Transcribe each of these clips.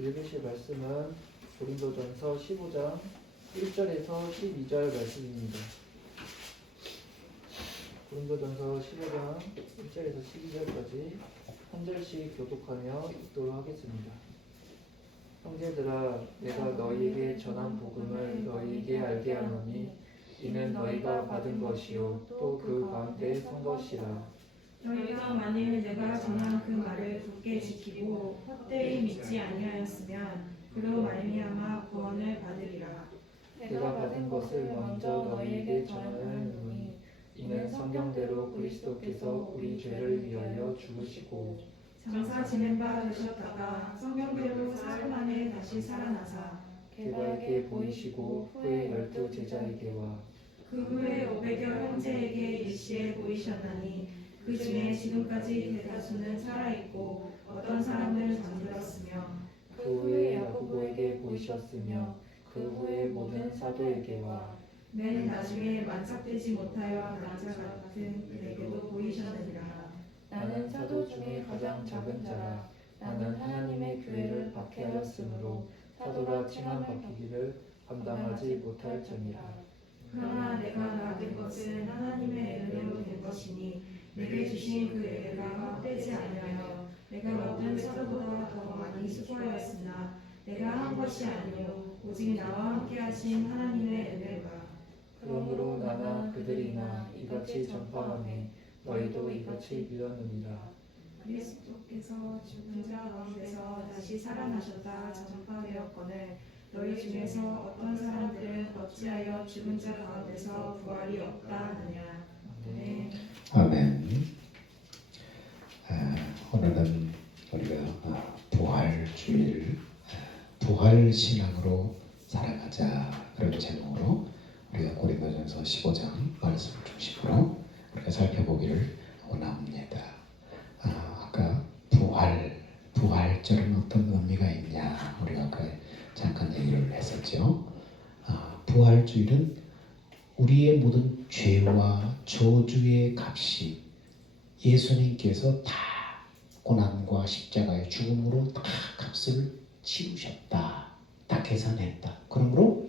읽으실 말씀은 고린도전서 15장 1절에서 12절 말씀입니다. 고린도전서 15장 1절에서 12절까지 한 절씩 교독하며 읽도록 하겠습니다. 형제들아, 내가 너희에게 전한 복음을 너희에게 알게 하노니 이는 너희가 받은 것이요 또 그 가운데 선 것이라. 너희가 만일 내가 전한 그 말을 굳게 지키고 헛되이 믿지 아니하였으면 그로 말미암아 구원을 받으리라. 내가 받은 것을 먼저 너희에게 전하노니 이는 성경대로 그리스도께서 우리 죄를 위하여 죽으시고 장사 지낸 바 되셨다가 성경대로 사흘 만에 다시 살아나사 게바에게 보이시고 후에 12 제자에게와 그 후에 500여 형제에게 일시에 보이셨나니 그 중에 지금까지 대다수는 살아있고 어떤 사람은 잠들었으며 그 후에 야고보에게 보이셨으며 그 후에 모든 사도에게와 맨 나중에 만삭되지 못하여 남자 같은 그에게도 보이셨느니라. 나는 사도 중에 가장 작은 자라. 나는 하나님의 교회를 박해하였으므로 사도라 칭함받기를 감당하지 못할 점이라. 그러나 내가 받은 것은 하나님의 은혜로 된 것이니 내게 주신 그 은혜가 헛되지 아니하여 내가 모든 사도보다 더 많이 수고하였으나 내가 한 것이 아니요 오직 나와 함께 하신 하나님의 은혜라. 그러므로 나나 그들이나 이같이 전파하매 너희도 이같이 믿었느니라. 그리스도께서 죽은 자 가운데서 다시 살아나셨다 전파되었거늘 너희 중에서 어떤 사람들은 어찌하여 죽은 자 가운데서 부활이 없다 하느냐. 네. 아멘. 오늘은 우리가 부활주일, 부활신앙으로 살아가자 그런 제목으로 우리가 고린도전서 15장 말씀을 중심으로 우리가 살펴보기를 원합니다. 아까 부활절은 어떤 의미가 있냐 우리가 아까 잠깐 얘기를 했었죠. 부활주일은 우리의 모든 죄와 저주의 값이 예수님께서 다 고난과 십자가의 죽음으로 다 값을 치르셨다. 다 계산했다. 그러므로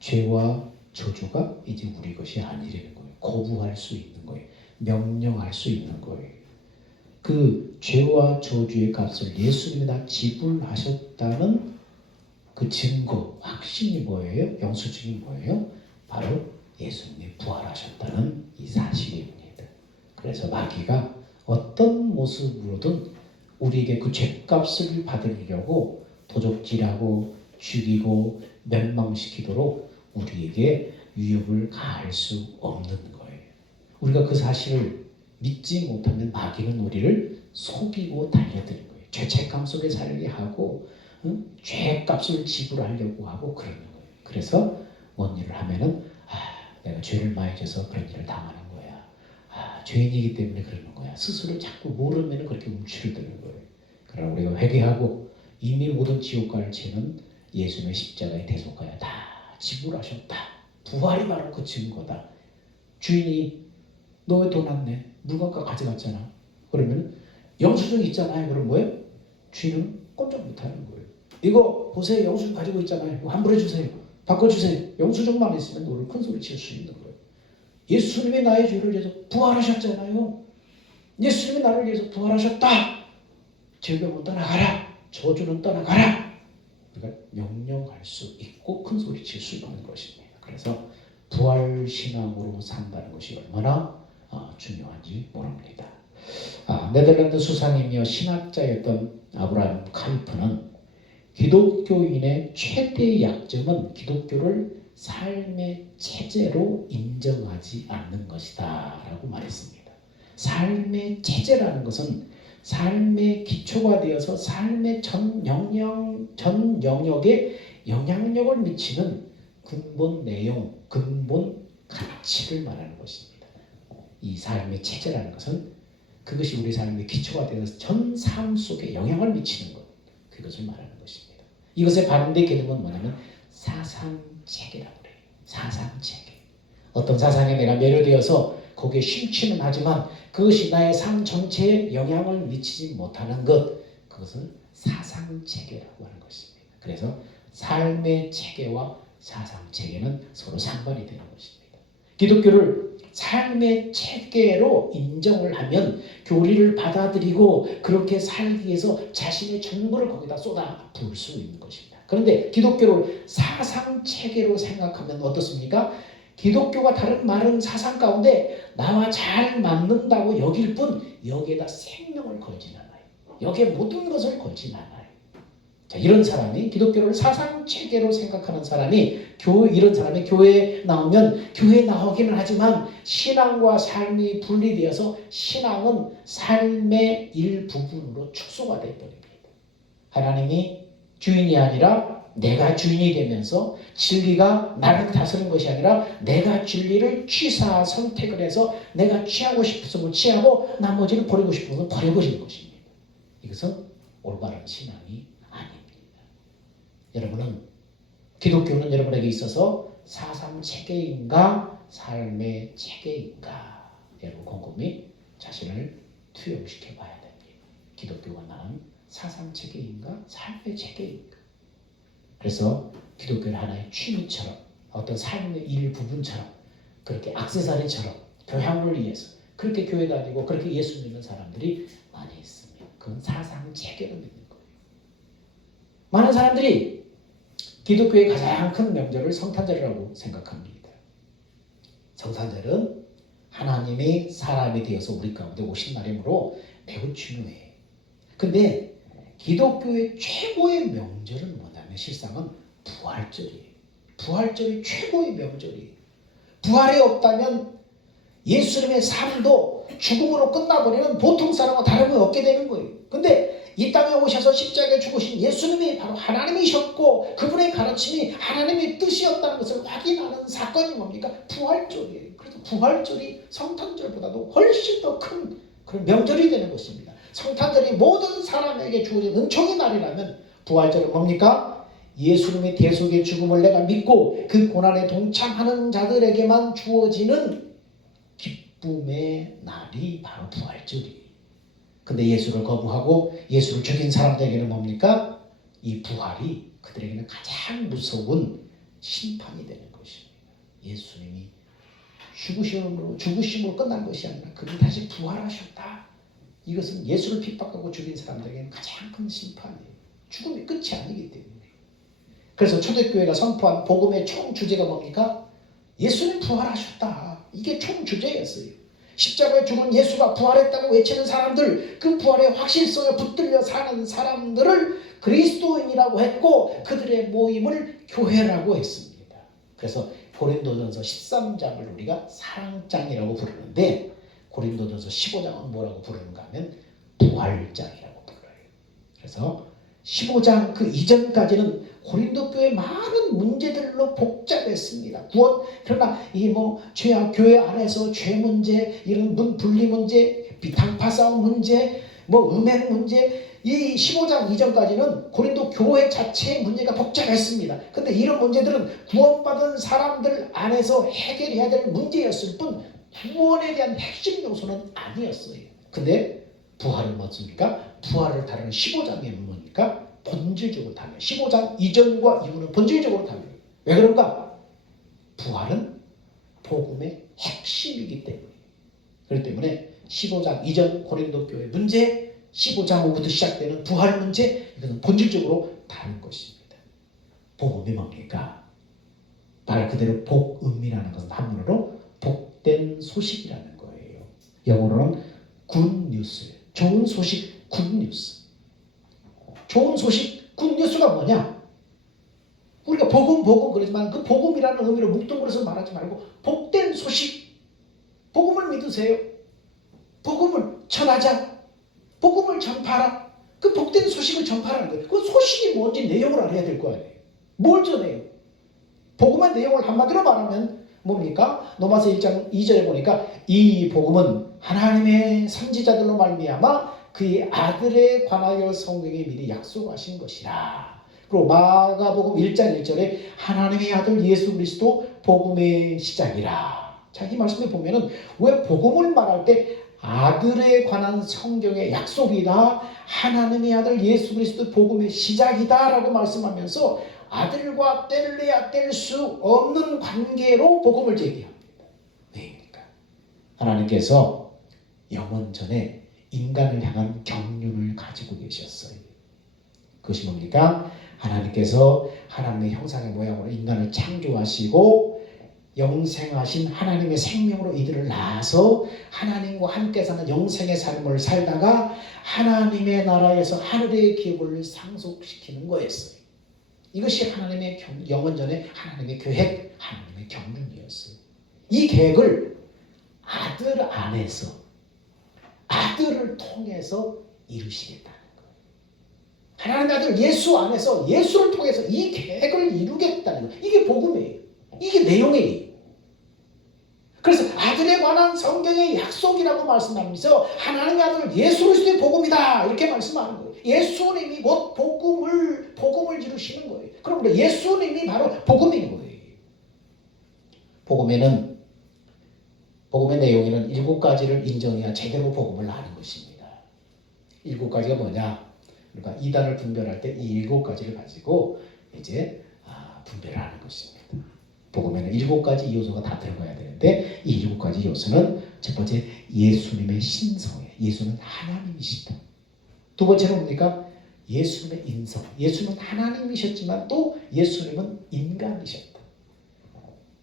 죄와 저주가 이제 우리 것이 아니라는 거예요. 거부할 수 있는 거예요. 명령할 수 있는 거예요. 그 죄와 저주의 값을 예수님이 다 지불하셨다는 그 증거, 확신이 뭐예요? 영수증이 뭐예요? 바로 예수님이 부활하셨다는 이 사실입니다. 그래서 마귀가 어떤 모습으로든 우리에게 그 죄값을 받으려고 도적질하고 죽이고 멸망시키도록 우리에게 유혹을 가할 수 없는 거예요. 우리가 그 사실을 믿지 못하면 마귀는 우리를 속이고 달려드는 거예요. 죄책감 속에 살게 하고 죄값을 지불하려고 하고 그러는 거예요. 그래서 뭔 일을 하면은 내가 죄를 많이 져서 그런 일을 당하는 거야. 죄인이기 때문에 그러는 거야. 스스로 자꾸 모르면 그렇게 움츠러드는 거예요. 그러나 우리가 회개하고 이미 모든 지옥가를 채는 예수님의 십자가의 대속가야 다 지불하셨다. 부활이 바로 그 증거다. 주인이 너 왜 돈 안 내? 물건가 가져갔잖아. 그러면 영수증 있잖아요. 그럼 뭐예요? 주인은 꼼짝 못하는 거예요. 이거 보세요. 영수증 가지고 있잖아요. 이거 환불해 주세요. 바꿔주세요. 영수증만 있으면 너를 큰 소리 칠 수 있는 거예요. 예수님이 나의 죄를 위해서 부활하셨잖아요. 예수님이 나를 위해서 부활하셨다. 죄병은 떠나가라. 저주는 떠나가라. 우리가 명령할 수 있고 큰 소리 칠 수 있는 것입니다. 그래서 부활신앙으로 산다는 것이 얼마나 중요한지 모릅니다. 네덜란드 수상이며 신학자였던 아브라함 카이프는 기독교인의 최대 약점은 기독교를 삶의 체제로 인정하지 않는 것이다 라고 말했습니다. 삶의 체제라는 것은 삶의 기초가 되어서 삶의 전 영역에 영향력을 미치는 근본 내용, 근본 가치를 말하는 것입니다. 이 삶의 체제라는 것은 그것이 우리 삶의 기초가 되어서 전 삶 속에 영향을 미치는 것, 그것을 말하는 것입니다. 이것의 반대 개념은 뭐냐면 사상체계라고 그래요. 사상체계. 어떤 사상에 내가 매료되어서 거기에 심취는 하지만 그것이 나의 삶 전체에 영향을 미치지 못하는 것, 그것은 사상 체계라고 하는 것입니다. 그래서 삶의 체계와 사상 체계는 서로 상반이 되는 것입니다. 기독교를 삶의 체계로 인정을 하면 교리를 받아들이고 그렇게 살기 위해서 자신의 전부를 거기다 쏟아 부을 수 있는 것입니다. 그런데 기독교를 사상 체계로 생각하면 어떻습니까? 기독교가 다른 많은 사상 가운데 나와 잘 맞는다고 여길 뿐 여기에다 생명을 걸진 않아요. 여기에 모든 것을 걸진 않아요. 자, 이런 사람이 기독교를 사상 체계로 생각하는 사람이 이런 사람이 교회에 나오면 교회에 나오기는 하지만 신앙과 삶이 분리되어서 신앙은 삶의 일부분으로 축소가 되어버립니다. 하나님이 주인이 아니라 내가 주인이 되면서 진리가 나를 다스리는 것이 아니라 내가 진리를 취사 선택을 해서 내가 취하고 싶은 것을 취하고 나머지는 버리고 싶은 것을 버려버리는 것입니다. 이것은 올바른 신앙이 아닙니다. 여러분은 기독교는 여러분에게 있어서 사상 체계인가 삶의 체계인가 여러분 곰곰이 자신을 투영시켜 봐야 됩니다. 기독교가 나는 사상 체계인가 삶의 체계인가. 그래서 기독교는 하나의 취미처럼 어떤 삶의 일부분처럼 그렇게 액세서리처럼 교양을 위해서 그렇게 교회 다니고 그렇게 예수 믿는 사람들이 많이 있습니다. 그건 사상 체계로 믿는 거예요. 많은 사람들이 기독교의 가장 큰 명절을 성탄절이라고 생각합니다. 성탄절은 하나님이 사람이 되어서 우리 가운데 오신 날이므로 매우 중요해요. 근데 기독교의 최고의 명절은 뭐냐면 실상은 부활절이에요. 부활절이 최고의 명절이에요. 부활이 없다면 예수님의 삶도 죽음으로 끝나버리는 보통 사람과 다름이 없게 되는 거예요. 근데 이 땅에 오셔서 십자가에 죽으신 예수님이 바로 하나님이셨고 그분의 가르침이 하나님의 뜻이었다는 것을 확인하는 사건이 뭡니까? 부활절이에요. 그래서 부활절이 성탄절보다도 훨씬 더 큰 그런 명절이 되는 것입니다. 성탄절이 모든 사람에게 주어진 은총의 날이라면 부활절은 뭡니까? 예수님의 대속의 죽음을 내가 믿고 그 고난에 동참하는 자들에게만 주어지는 기쁨의 날이 바로 부활절이에요. 근데 예수를 거부하고 예수를 죽인 사람들에게는 뭡니까? 이 부활이 그들에게는 가장 무서운 심판이 되는 것입니다. 예수님이 죽으심으로 끝난 것이 아니라 그분이 다시 부활하셨다. 이것은 예수를 핍박하고 죽인 사람들에게는 가장 큰 심판이에요. 죽음이 끝이 아니기 때문에. 그래서 초대교회가 선포한 복음의 총 주제가 뭡니까? 예수님 부활하셨다. 이게 총 주제였어요. 십자가에 죽은 예수가 부활했다고 외치는 사람들, 그 부활의 확실성에 붙들려 사는 사람들을 그리스도인이라고 했고 그들의 모임을 교회라고 했습니다. 그래서 고린도전서 13장을 우리가 사랑장이라고 부르는데 고린도전서 15장은 뭐라고 부르는가 하면 부활장이라고 불러요. 그래서 15장 그 이전까지는 고린도 교회 많은 문제들로 복잡했습니다. 구원 그러나 이 죄악 교회 안에서 죄 문제, 이런 분리 문제, 비탄파 싸움 문제, 음행 문제 이 15장 이전까지는 고린도 교회 자체의 문제가 복잡했습니다. 근데 이런 문제들은 구원받은 사람들 안에서 해결해야 될 문제였을 뿐 구원에 대한 핵심 요소는 아니었어요. 근데 부활은 뭐습니까? 부활을 다루는 15장의 뭡니까? 본질적으로 달라요. 15장 이전과 이후는 본질적으로 달라요. 왜 그런가? 부활은 복음의 핵심이기 때문에. 그렇기 때문에 15장 이전 고린도 교회 문제, 15장 후부터 시작되는 부활 문제, 이것은 본질적으로 다른 것입니다. 복음이 뭡니까? 말 그대로 복음이라는 것은 한문으로 복된 소식이라는 거예요. 영어로는 good news, 좋은 소식, good news. 좋은 소식, 굿뉴스가 뭐냐? 우리가 복음 그러지만 그 복음이라는 의미로 뭉뚱그려서 말하지 말고 복된 소식, 복음을 믿으세요. 복음을 전하자. 복음을 전파하라. 그 복된 소식을 전파하는 거예요. 그 소식이 뭔지 내용을 알아야 될 거 아니에요. 뭘 전해요? 복음의 내용을 한마디로 말하면 뭡니까? 로마서 1장 2절에 보니까 이 복음은 하나님의 선지자들로 말미암아 그의 아들에 관하여 성경에 미리 약속하신 것이라. 그리고 마가복음 1장 1절에 하나님의 아들 예수 그리스도 복음의 시작이라. 자, 이 말씀에 보면은 왜 복음을 말할 때 아들에 관한 성경의 약속이다. 하나님의 아들 예수 그리스도 복음의 시작이다라고 말씀하면서 아들과 뗄래야 뗄 수 없는 관계로 복음을 제기합니다. 왜입니까? 하나님께서 영원 전에 인간을 향한 경륜을 가지고 계셨어요. 그것이 뭡니까? 하나님께서 하나님의 형상의 모양으로 인간을 창조하시고 영생하신 하나님의 생명으로 이들을 낳아서 하나님과 함께 사는 영생의 삶을 살다가 하나님의 나라에서 하늘의 기업을 상속시키는 거였어요. 이것이 하나님의 영원전의 하나님의 계획, 하나님의 경륜이었어요. 이 계획을 아들 안에서 아들을 통해서 이루시겠다는 거예요. 하나님의 아들 예수 안에서 예수를 통해서 이 계획을 이루겠다는 거예요. 이게 복음이에요. 이게 내용이에요. 그래서 아들에 관한 성경의 약속이라고 말씀하면서 하나님의 아들 예수 그리스도의 복음이다 이렇게 말씀하는 거예요. 예수님이 곧 복음을 이루시는 거예요. 그럼 예수님이 바로 복음인 거예요. 복음의 내용에는 7가지를 인정해야 제대로 복음을 아는 것입니다. 7가지가 뭐냐? 그러니까 이단을 분별할 때 이 7가지를 가지고 이제 분별하는 것입니다. 복음에는 7가지 요소가 다 들어가야 되는데 이 7가지 요소는 첫 번째 예수님의 신성이에요. 예수는 하나님이시다. 두 번째는 뭡니까? 예수님의 인성. 예수는 하나님이셨지만 또 예수님은 인간이셨다.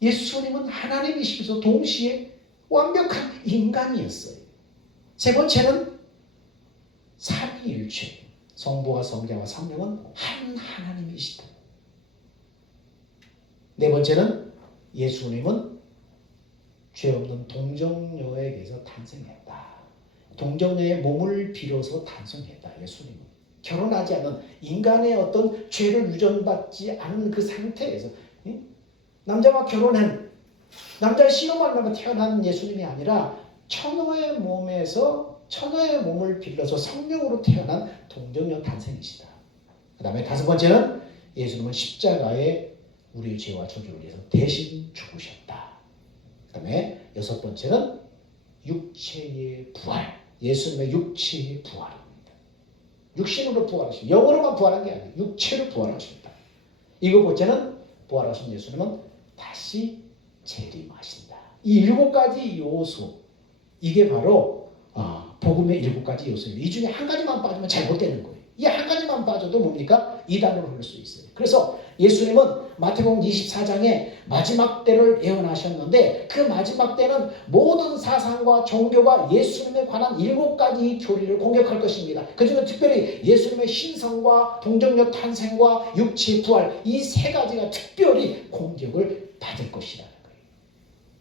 예수님은 하나님이시면서 동시에 완벽한 인간이었어요. 세 번째는 삼위일체. 성부와 성자와 성령은 한 하나님이시다. 네 번째는 예수님은 죄 없는 동정녀에게서 탄생했다. 동정녀의 몸을 빌어서 탄생했다. 예수님은 결혼하지 않은 인간의 어떤 죄를 유전받지 않은 그 상태에서 남자와 결혼한 남자의 씨름을 하며 태어난 예수님이 아니라 처녀의 몸을 빌려서 성령으로 태어난 동정녀 탄생이시다. 그 다음에 다섯 번째는 예수님은 십자가에 우리의 죄와 저주를 위해서 대신 죽으셨다. 그 다음에 여섯 번째는 육체의 부활. 예수님의 육체의 부활입니다. 육신으로 부활하십니다. 영으로만 부활한 게 아니에요. 육체로 부활하십니다. 일곱 번째는 부활하신 예수님은 다시 재림하신다. 이 7가지 요소, 이게 바로 복음의 7가지 요소예요. 이 중에 한 가지만 빠지면 잘못되는 거예요. 이 한 가지만 빠져도 뭡니까? 이단으로 흐를 수 있어요. 그래서 예수님은 마태복음 24장에 마지막 때를 예언하셨는데 그 마지막 때는 모든 사상과 종교가 예수님에 관한 7가지 교리를 공격할 것입니다. 그중에 특별히 예수님의 신성과 동정녀 탄생과 육체 부활 이 3가지가 특별히 공격을 받을 것이라는 거예요.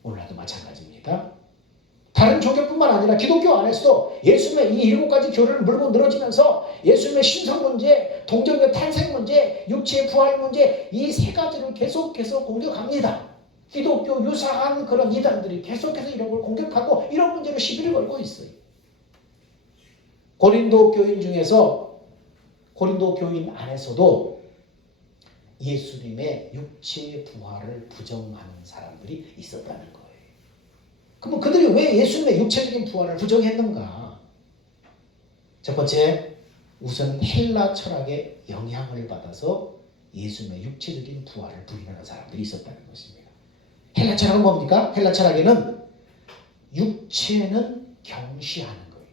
오늘날도 마찬가지입니다. 다른 종교뿐만 아니라 기독교 안에서도 예수님의 이 7가지 교리를 물고 늘어지면서 예수님의 신성 문제, 동정녀 탄생 문제, 육체의 부활 문제 이 3가지를 계속해서 공격합니다. 기독교 유사한 그런 이단들이 계속해서 이런 걸 공격하고 이런 문제로 시비를 걸고 있어요. 고린도 교인 안에서도 예수님의 육체의 부활을 부정하는 사람들이 있었다는 거예요. 그럼 그들이 왜 예수님의 육체적인 부활을 부정했는가? 첫 번째, 우선 헬라 철학의 영향을 받아서 예수님의 육체적인 부활을 부인하는 사람들이 있었다는 것입니다. 헬라 철학은 뭡니까? 헬라 철학에는 육체는 경시하는 거예요.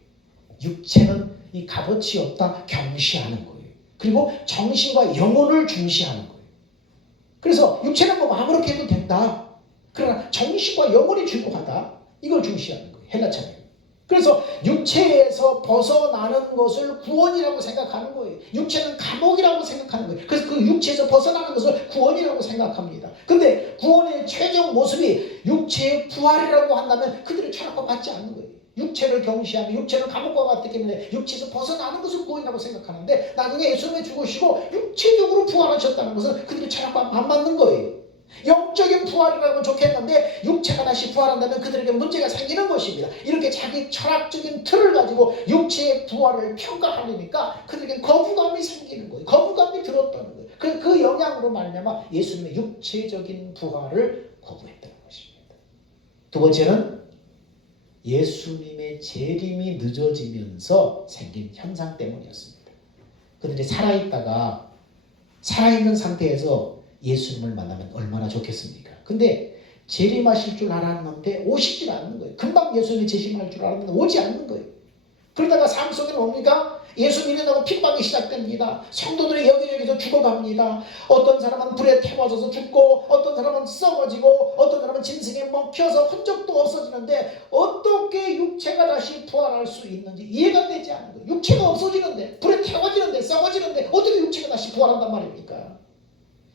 육체는 이 값어치 없다 경시하는 거예요. 그리고 정신과 영혼을 중시하는 거예요. 그래서 육체는 뭐 아무렇게 해도 된다. 그러나 정신과 영혼이 중요하다. 이걸 중시하는 거예요. 헬라 철학이. 그래서 육체에서 벗어나는 것을 구원이라고 생각하는 거예요. 육체는 감옥이라고 생각하는 거예요. 그래서 그 육체에서 벗어나는 것을 구원이라고 생각합니다. 근데 구원의 최종 모습이 육체의 부활이라고 한다면 그들의 철학과 맞지 않는 거예요. 육체를 경시하며 육체는 감옥과 같기 때문에 육체에서 벗어나는 것을 구원이라고 생각하는데 나중에 예수님이 죽으시고 육체적으로 부활하셨다는 것은 그들의 철학과 안 맞는 거예요. 영적인 부활이라고 좋겠는데 육체가 다시 부활한다면 그들에게 문제가 생기는 것입니다. 이렇게 자기 철학적인 틀을 가지고 육체의 부활을 평가하려니까 그들에게 거부감이 생기는 거예요. 거부감이 들었다는 거예요. 그 영향으로 말미암아 예수님의 육체적인 부활을 거부했다는 것입니다. 두 번째는 예수님의 재림이 늦어지면서 생긴 현상 때문이었습니다. 그런데 살아있다가 살아있는 상태에서 예수님을 만나면 얼마나 좋겠습니까? 근데 재림하실 줄 알았는데 오시질 않는 거예요. 금방 예수님이 재림할 줄 알았는데 오지 않는 거예요. 그러다가 삶 속에 뭡니까? 예수 믿는다고 핍박이 시작됩니다. 성도들이 여기저기서 죽어갑니다. 어떤 사람은 불에 태워져서 죽고, 어떤 사람은 썩어지고, 어떤 사람은 짐승에 먹혀서 흔적도 없어지는데 어떻게 육체가 다시 부활할 수 있는지 이해가 되지 않는 거예요. 육체가 없어지는데, 불에 태워지는데, 썩어지는데 어떻게 육체가 다시 부활한단 말입니까?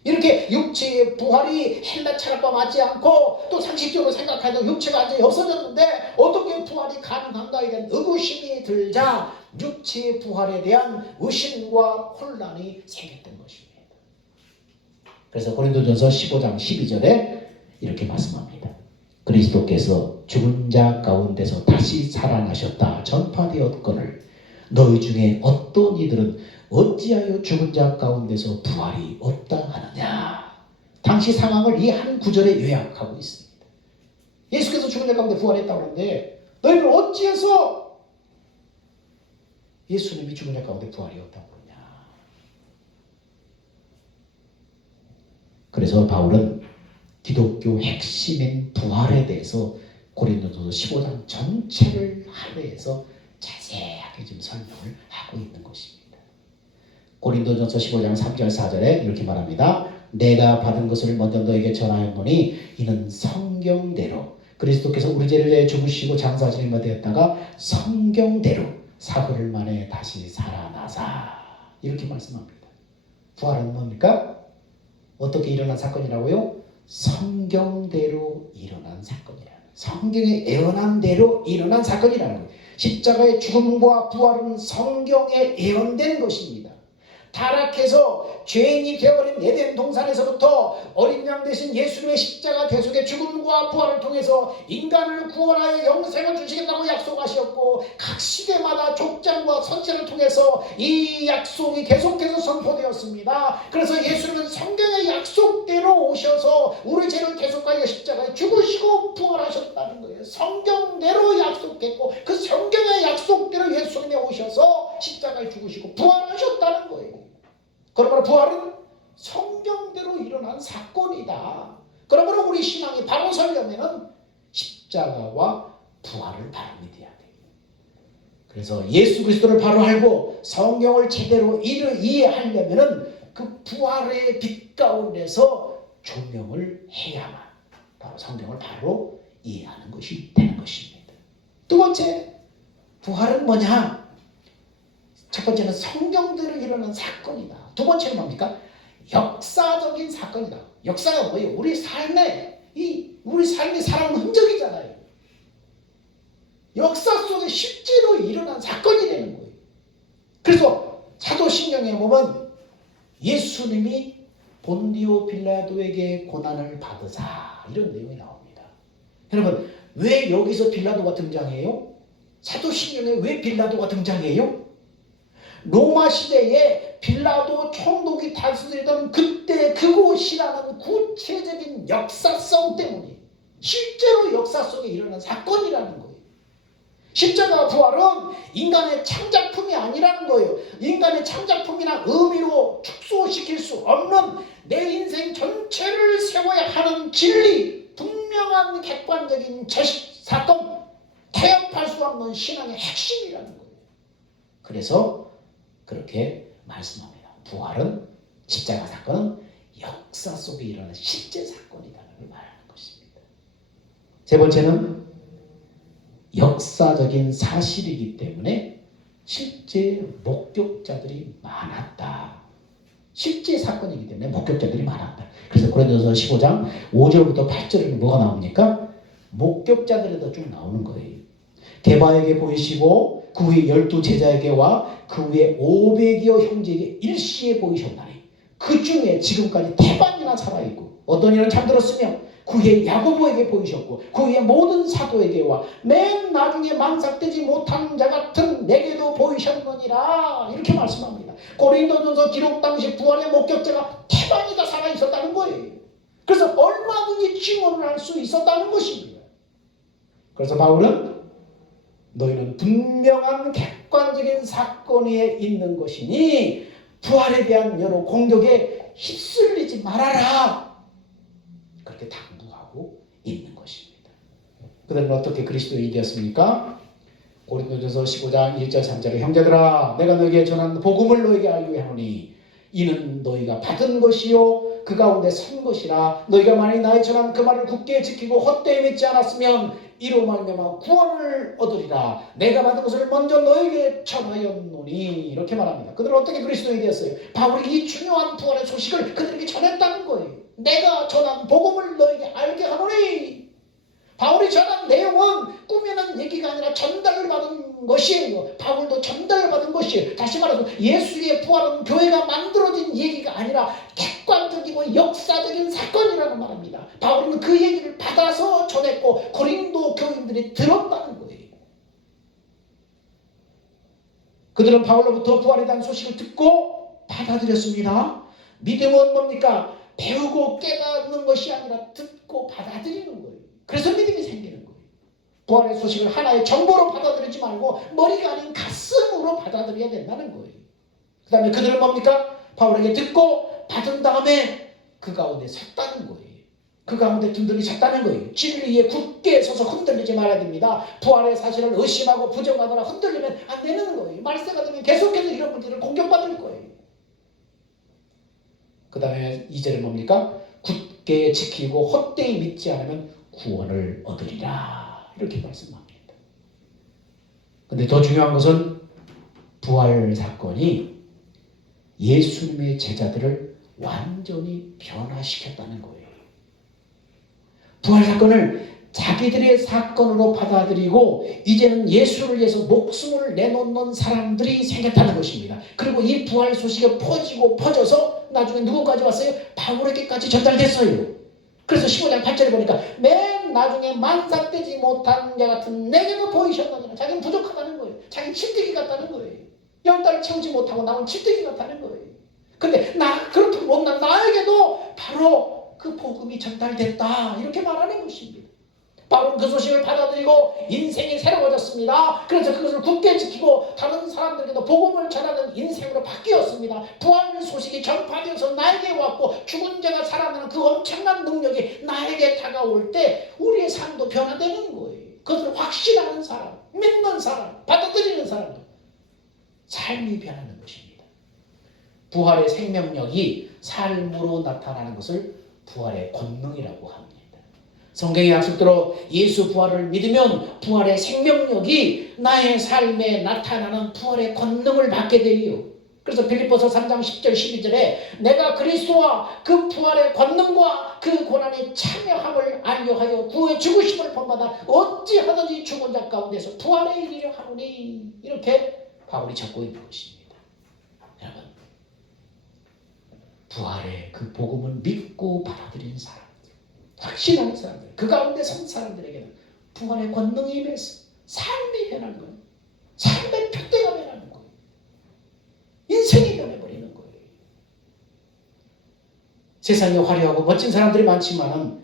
이렇게 육체의 부활이 헬라 철학과 맞지 않고 또 상식적으로 생각해도 육체가 완전히 없어졌는데 어떻게 부활이 가능한가에 대한 의구심이 들자 육체의 부활에 대한 의심과 혼란이 생겼던 것입니다. 그래서 고린도전서 15장 12절에 이렇게 말씀합니다. 그리스도께서 죽은 자 가운데서 다시 살아나셨다 전파되었거늘 너희 중에 어떤 이들은 어찌하여 죽은 자 가운데서 부활이 없다 하느냐. 당시 상황을 이 한 구절에 요약하고 있습니다. 예수께서 죽은 자 가운데 부활했다고 하는데 너희는 어찌해서 예수님이 죽은 자 가운데 부활이 없다고 그러냐. 그래서 바울은 기독교 핵심인 부활에 대해서 고린도전서 15장 전체를 할애해서 자세하게 지금 설명을 하고 있는 것입니다. 고린도전서 15장 3절 4절에 이렇게 말합니다. 내가 받은 것을 먼저 너에게 전하였노니 이는 성경대로 그리스도께서 우리 죄를 위해 죽으시고 장사하시는 바 되었다가 성경대로 사흘 만에 다시 살아나사 이렇게 말씀합니다. 부활은 뭡니까? 어떻게 일어난 사건이라고요? 성경대로 일어난 사건이라는 성경에 예언한 대로 일어난 사건이라는 거예요. 십자가의 죽음과 부활은 성경에 예언된 것입니다. 타락해서 죄인이 되어버린 에덴 동산에서부터 어린 양 대신 예수님의 십자가 대속의 죽음과 부활을 통해서 인간을 구원하여 영생을 주시겠다고 약속하셨고 각 시대마다 족장과 선지자를 통해서 이 약속이 계속해서 선포되었습니다. 그래서 예수님은 성경의 약속대로 오셔서 우리 죄를 대속하여 십자가에 죽으시고 부활하셨다는 거예요. 성경대로 약속했고 그 성경의 약속대로 예수님이 오셔서 십자가에 죽으시고 부활하셨다는 거예요. 그러므로 부활은 성경대로 일어난 사건이다. 그러므로 우리 신앙이 바로 서려면 십자가와 부활을 바로 믿어야 돼요. 그래서 예수 그리스도를 바로 알고 성경을 제대로 이해하려면 그 부활의 빛 가운데서 조명을 해야만 바로 성경을 바로 이해하는 것이 되는 것입니다. 두 번째, 부활은 뭐냐? 첫 번째는 성경대로 일어난 사건이다. 두 번째는 뭡니까? 역사적인 사건이다. 역사가 뭐예요? 우리 삶의 살아가는 흔적이잖아요. 역사 속에 실제로 일어난 사건이 되는 거예요. 그래서 사도신경에 보면 예수님이 본디오 빌라도에게 고난을 받으사 이런 내용이 나옵니다. 여러분, 왜 여기서 빌라도가 등장해요? 사도신경에 왜 빌라도가 등장해요? 로마 시대에 빌라도 총독이 다스리던 그때 그곳이라는 구체적인 역사성 때문에 실제로 역사 속에 일어난 사건이라는 거예요. 십자가 부활은 인간의 창작품이 아니라는 거예요. 인간의 창작품이나 의미로 축소시킬 수 없는 내 인생 전체를 세워야 하는 진리, 분명한 객관적인 사건, 타협할 수 없는 신앙의 핵심이라는 거예요. 그래서 그렇게 말씀합니다. 부활은 십자가 사건은 역사 속에 일어나는 실제 사건이라는 걸 말하는 것입니다. 세 번째는 역사적인 사실이기 때문에 실제 목격자들이 많았다. 실제 사건이기 때문에 목격자들이 많았다. 그래서 고린도전서 15장 5절부터 8절에는 뭐가 나옵니까? 목격자들에도 쭉 나오는 거예요. 게바에게 보이시고 그 후에 12제자에게와 그 후에 500여 형제에게 일시에 보이셨나니 그 중에 지금까지 태반이나 살아있고 어떤 이는 잠들었으며 그 후에 야고보에게 보이셨고 그 후에 모든 사도에게와 맨 나중에 만삭되지 못한 자 같은 내게도 보이셨느니라 이렇게 말씀합니다. 고린도전서 기록 당시 부활의 목격자가 태반이가 살아있었다는 거예요. 그래서 얼마든지 증언을 할 수 있었다는 것입니다. 그래서 바울은 너희는 분명한 객관적인 사건에 있는 것이니 부활에 대한 여러 공격에 휩쓸리지 말아라. 그렇게 당부하고 있는 것입니다. 그들은 어떻게 그리스도인이 되었습니까? 고린도전서 15장 1절 3절에 형제들아 내가 너희에게 전한 복음을 너희에게 알게 하노니 이는 너희가 받은 것이요 그 가운데 선 것이라 너희가 만일 나의 전한 그 말을 굳게 지키고 헛되이 믿지 않았으면 이로 말미암아 구원을 얻으리라. 내가 받은 것을 먼저 너에게 전하였노니 이렇게 말합니다. 그들은 어떻게 그리스도인이 되었어요? 바울이 이 중요한 부활의 소식을 그들에게 전했다는 거예요. 내가 전한 복음을 너에게 알게 하노니. 바울이 전한 내용은 꾸며낸 얘기가 아니라 전달을 받은 것이에요. 바울도 전달을 받은 것이에요. 다시 말해서 예수의 부활은 교회가 만들어진 얘기가 아니라 객관적이고 역사적인 사건이라고 말합니다. 바울은 그 얘기를 받아서 전했고 고린도 교인들이 들었다는 거예요. 그들은 바울로부터 부활에 대한 소식을 듣고 받아들였습니다. 믿음은 뭡니까? 배우고 깨닫는 것이 아니라 듣고 받아들이는 거예요. 그래서 믿음이 생기는 거예요. 부활의 소식을 하나의 정보로 받아들이지 말고 머리가 아닌 가슴으로 받아들여야 된다는 거예요. 그 다음에 그들은 뭡니까? 바울에게 듣고 받은 다음에 그 가운데 섰다는 거예요. 그 가운데 든든히 섰다는 거예요. 진리에 굳게 서서 흔들리지 말아야 됩니다. 부활의 사실을 의심하고 부정하거나 흔들리면 안 되는 거예요. 말세가 되면 계속해서 이런 분들을 공격받을 거예요. 그 다음에 2절은 뭡니까? 굳게 지키고 헛되이 믿지 않으면 구원을 얻으리라. 이렇게 말씀합니다. 근데 더 중요한 것은 부활 사건이 예수님의 제자들을 완전히 변화시켰다는 거예요. 부활 사건을 자기들의 사건으로 받아들이고 이제는 예수를 위해서 목숨을 내놓는 사람들이 생겼다는 것입니다. 그리고 이 부활 소식이 퍼지고 퍼져서 나중에 누구까지 왔어요? 바울에게까지 전달됐어요. 그래서 15장 8절에 보니까 맨 나중에 만삭되지 못한 자 같은 내게도 보이셨느니라. 자기는 부족하다는 거예요. 자기는 침대기 같다는 거예요. 10달 채우지 못하고 나온 침대기 같다는 거예요. 근데 그렇게 못난 나에게도 바로 그 복음이 전달됐다. 이렇게 말하는 것입니다. 바울은 그 소식을 받아들이고 인생이 새로워졌습니다. 그래서 그것을 굳게 지키고 다른 사람들에게도 복음을 전하는 인생으로 바뀌었습니다. 부활의 소식이 전파되어서 나에게 왔고 죽은 자가 살아나는 그 엄청난 능력이 나에게 다가올 때 우리의 삶도 변화되는 거예요. 그것을 확신하는 사람, 믿는 사람, 받아들이는 사람도 삶이 변하는 것입니다. 부활의 생명력이 삶으로 나타나는 것을 부활의 권능이라고 합니다. 성경의 약속대로 예수 부활을 믿으면 부활의 생명력이 나의 삶에 나타나는 부활의 권능을 받게 돼요. 그래서 빌립보서 3장 10절 12절에 내가 그리스도와 그 부활의 권능과 그 고난에 참여함을 알려하여 구의 죽으심을 본받아 어찌하든지 죽은 자 가운데서 부활에 이르려 하노니 이렇게 바울이 적고 있는 것입니다. 여러분, 부활의 그 복음을 믿고 받아들인 사람, 확신하는 사람들, 그 가운데 선 사람들에게는 부활의 권능이 임해서 삶이 변하는 거예요. 삶의 표대가 변하는 거예요. 인생이 변해버리는 거예요. 세상에 화려하고 멋진 사람들이 많지만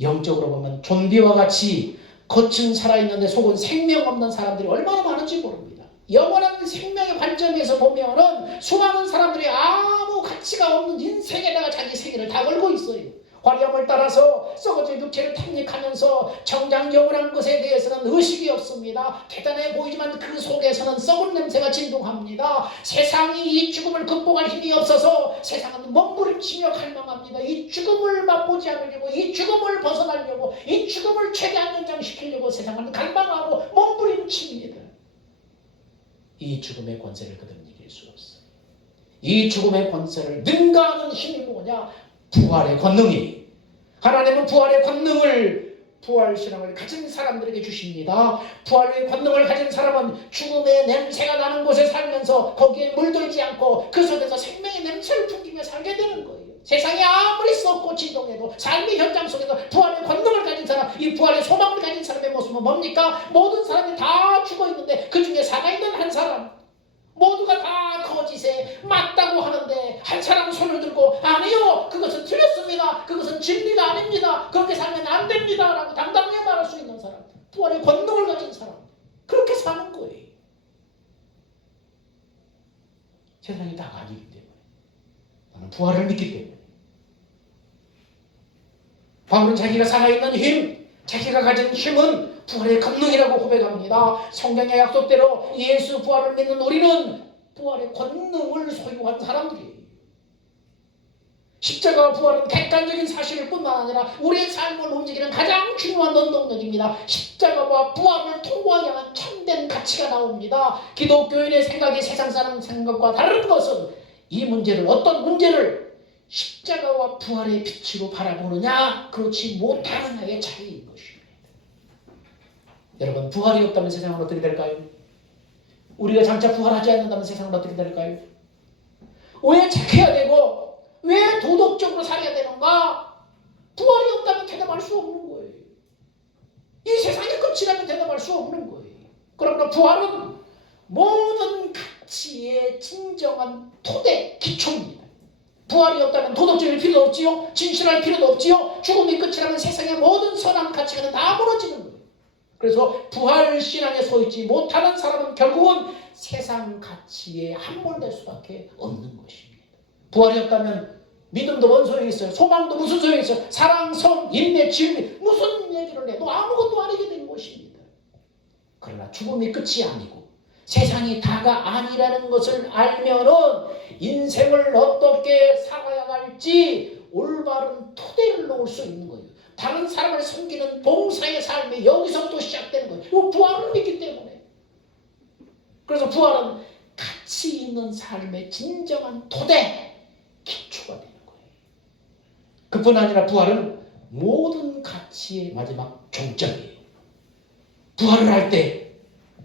영적으로 보면 좀비와 같이 겉은 살아있는데 속은 생명 없는 사람들이 얼마나 많은지 모릅니다. 영원한 생명의 관점에서 보면은 수많은 사람들이 아무 가치가 없는 인생에다가 자기 세계를 다 걸고 있어요. 화려함을 따라서 썩어진 육체를 탐닉하면서 정작 영원한 것에 대해서는 의식이 없습니다. 대단해 보이지만 그 속에서는 썩은 냄새가 진동합니다. 세상이 이 죽음을 극복할 힘이 없어서 세상은 몸부림치며 갈망합니다. 이 죽음을 맛보지 않으려고, 이 죽음을 벗어나려고, 이 죽음을 최대한 연장시키려고 세상은 갈망하고 몸부림칩니다. 이 죽음의 권세를 그들은 이길 수 없어요. 이 죽음의 권세를 능가하는 힘이 뭐냐? 부활의 권능이. 하나님은 부활의 권능을, 부활신앙을 가진 사람들에게 주십니다. 부활의 권능을 가진 사람은 죽음의 냄새가 나는 곳에 살면서 거기에 물들지 않고 그 속에서 생명의 냄새를 풍기며 살게 되는 거예요. 세상이 아무리 썩고 지동해도 삶의 현장 속에서 부활의 권능을 가진 사람, 이 부활의 소망을 가진 사람의 모습은 뭡니까? 모든 사람이 다 죽어있는데 그 중에 살아있는 한 사람, 모두가 다 거짓에 맞다고 하는데 한 사람은 손을 들고 아니요, 그것은 틀렸습니다, 그것은 진리가 아닙니다, 그렇게 살면 안 됩니다 라고 당당하게 말할 수 있는 사람, 부활의 권능을 가진 사람, 그렇게 사는 거예요. 세상이 다 가지기 때문에. 나는 부활을 믿기 때문에. 바울은 자기가 살아있는 힘, 자기가 가진 힘은 부활의 권능이라고 고백합니다. 성경의 약속대로 예수 부활을 믿는 우리는 부활의 권능을 소유한 사람들이에요. 십자가와 부활은 객관적인 사실일 뿐만 아니라 우리의 삶을 움직이는 가장 중요한 원동력입니다. 십자가와 부활을 통과하게 하는 참된 가치가 나옵니다. 기독교인의 생각이 세상 사람 생각과 다른 것은 이 문제를, 어떤 문제를 십자가와 부활의 빛으로 바라보느냐 그렇지 못하느냐의 차이인 것입니다. 여러분, 부활이 없다면 세상은 어떻게 될까요? 우리가 장차 부활하지 않는다면 세상은 어떻게 될까요? 왜 착해야 되고 왜 도덕적으로 살아야 되는가? 부활이 없다면 대답할 수 없는 거예요. 이 세상의 끝이라면 대답할 수 없는 거예요. 그러나 부활은 모든 가치의 진정한 토대, 기초입니다. 부활이 없다면 도덕적일 필요도 없지요. 진실할 필요도 없지요. 죽음이 끝이라면 세상의 모든 선한 가치가 다 무너지는 거예요. 그래서 부활 신앙에 서 있지 못하는 사람은 결국은 세상 가치에 함몰될 수밖에 없는 것입니다. 부활이 없다면 믿음도 뭔 소용이 있어요? 소망도 무슨 소용이 있어요? 사랑, 성, 인내, 진리 무슨 얘기를 해도 아무것도 아니게 되는 것입니다. 그러나 죽음이 끝이 아니고 세상이 다가 아니라는 것을 알면은 인생을 어떻게 살아야 할지 올바른 토대를 놓을 수 있는 거예요. 다른 사람을 섬기는 봉사의 삶이 여기서부터 시작되는 거예요. 부활을 믿기 때문에. 그래서 부활은 가치 있는 삶의 진정한 토대, 기초가 되는 거예요. 그뿐 아니라 부활은 모든 가치의 마지막 종점이에요. 부활을 할 때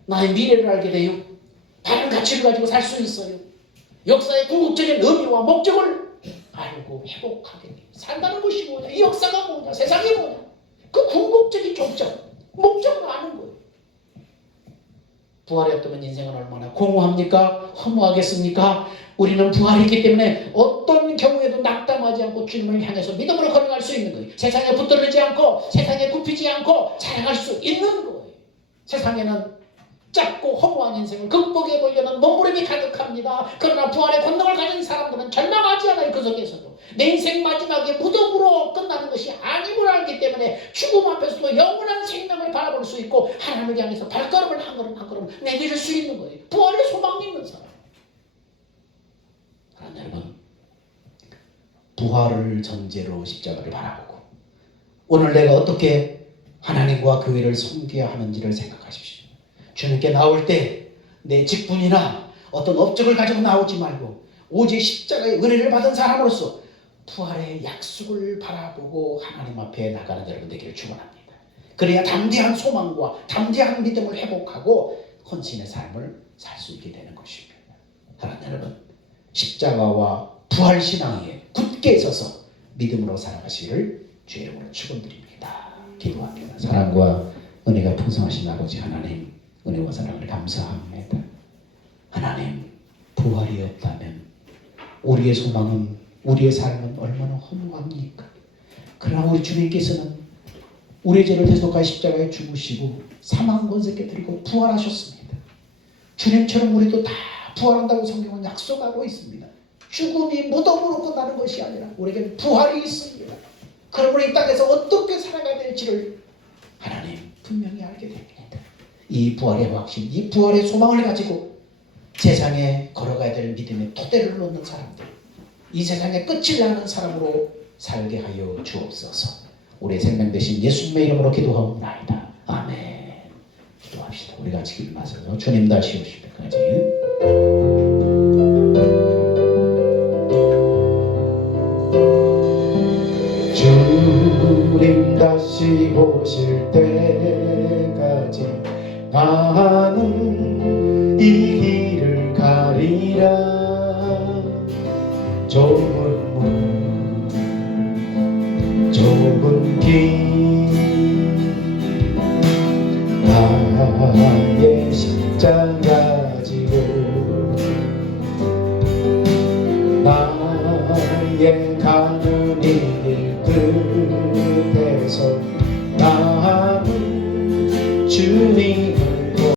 나의 미래를 알게 돼요. 다른 가치를 가지고 살 수 있어요. 역사의 궁극적인 의미와 목적을 알고 회복하게 돼요. 산다는 것이 뭐냐? 이 역사가 뭐냐? 세상이 뭐냐? 그 궁극적인 종점, 목적을 아는 거예요. 부활이 없다면 인생은 얼마나 공허합니까? 허무하겠습니까? 우리는 부활이 있기 때문에 어떤 경우에도 낙담하지 않고 주님을 향해서 믿음으로 걸어갈 수 있는 거예요. 세상에 붙들리지 않고 세상에 굽히지 않고 살아갈 수 있는 거예요. 세상에는 짧고 허무한 인생을 극복해 보려는 몸부림이 가득합니다. 그러나 부활의 권능을 가진 사람들은 절망하지 않아요. 그 속에서도 내 인생 마지막에 무덤으로 끝나는 것이 아님을 알기 때문에 죽음 앞에서도 영원한 생명을 바라볼 수 있고 하나님을 향해서 발걸음을 한 걸음 한 걸음 내디딜 수 있는 거예요. 부활의 소망이 있는 사람. 그러나 여러분, 부활을 전제로 십자가를 바라보고 오늘 내가 어떻게 하나님과 교회를 섬겨야 하는지를 생각하십시오. 주님께 나올 때 내 직분이나 어떤 업적을 가지고 나오지 말고 오직 십자가의 은혜를 받은 사람으로서 부활의 약속을 바라보고 하나님 앞에 나가는 여러분 되기를 축원합니다. 그래야 담대한 소망과 담대한 믿음을 회복하고 헌신의 삶을 살 수 있게 되는 것입니다. 사랑하는 여러분, 십자가와 부활 신앙에 굳게 서서 믿음으로 살아가시기를 주의 이름으로 축원드립니다. 기도합니다. 사랑과 은혜가 풍성하신 아버지 하나님, 은혜와 사랑을 감사합니다. 하나님, 부활이 없다면 우리의 소망은, 우리의 삶은 얼마나 허무합니까? 그러나 우리 주님께서는 우리의 죄를 대속하여 십자가에 죽으시고 사망 권세 깨뜨리고 부활하셨습니다. 주님처럼 우리도 다 부활한다고 성경은 약속하고 있습니다. 죽음이 무덤으로 끝나는 것이 아니라 우리에게는 부활이 있습니다. 그러므로 이 땅에서 어떻게 살아가야 될지를 하나님 분명히 알게 됩니다. 이 부활의 확신, 이 부활의 소망을 가지고 세상에 걸어가야 될 믿음의 토대를 놓는 사람들, 이 세상의 끝을 나는 사람으로 살게 하여 주옵소서. 우리의 생명 되신 예수님의 이름으로 기도하옵나이다. 아멘. 기도합시다. 우리 같이 기도하셔서 주님 다시 오실 때까지 주님 다시 오실 때까지 나는